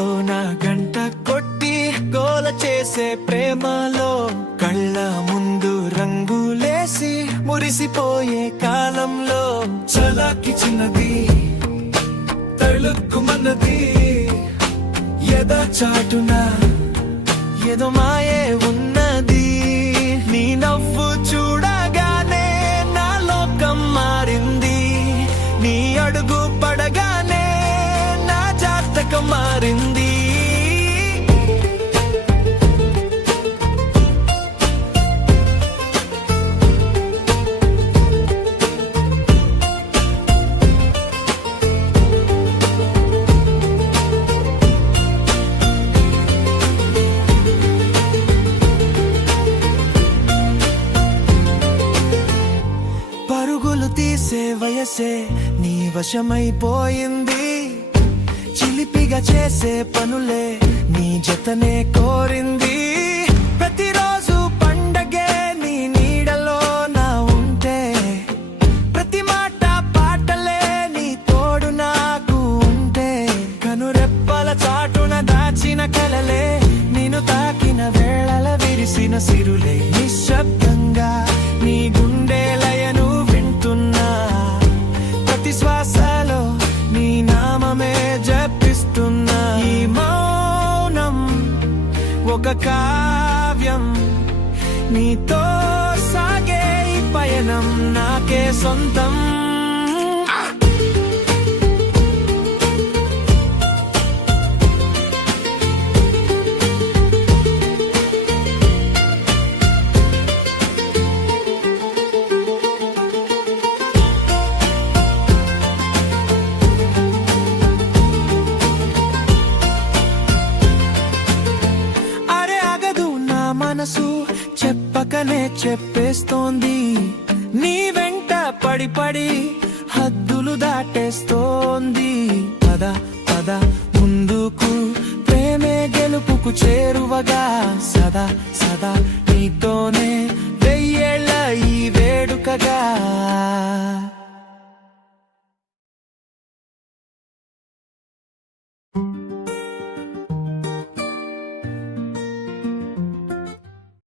గుండెల్లోన గంట కొట్టి గోల చేసే ప్రేమలో కళ్ళ ముందు రంగులేసి మురిసిపోయే కాలంలో చలాకి చిన్నది తళుక్కుమన్నది ఎద చాటున ఏదో మాయే ఉన్నది. నీ నవ్వు చూడగానే నా లోకం మారింది, నీ అడుగు పడగానే నా జాతకం మారింది. పరుగులు తీసే వయసే నీ వశమైపోయింది, చిలిపిగా చేసే పనులే నీ జతనే కోరింది. ప్రతిరోజు పండగే నీ నీడలో నా ఉంటే, ప్రతి మాట పాటలే నీ తోడు నాకు ఉంటే, కనురెప్పల చాటున దాచిన కలలే నిన్ను తాకిన వేళల విరిసిన సిరులే. నిశ్శబ్దంగా నీ గుండె లయను వింటున్నా, ప్రతి శ్వాసలో నీ నామమే జపిస్తున్నా. ఈ మౌనం ఒక కావ్యం, నీతో సాగే ఈ పయనం నాకే సొంతం. మనసు చెప్పకనే చెప్పేస్తోంది, నీ వెంట పడి పడి హద్దులు దాటేస్తోంది. పద పద ముందుకు, ప్రేమే గెలుపుకు చేరువగా, సదా సదా నీతోనే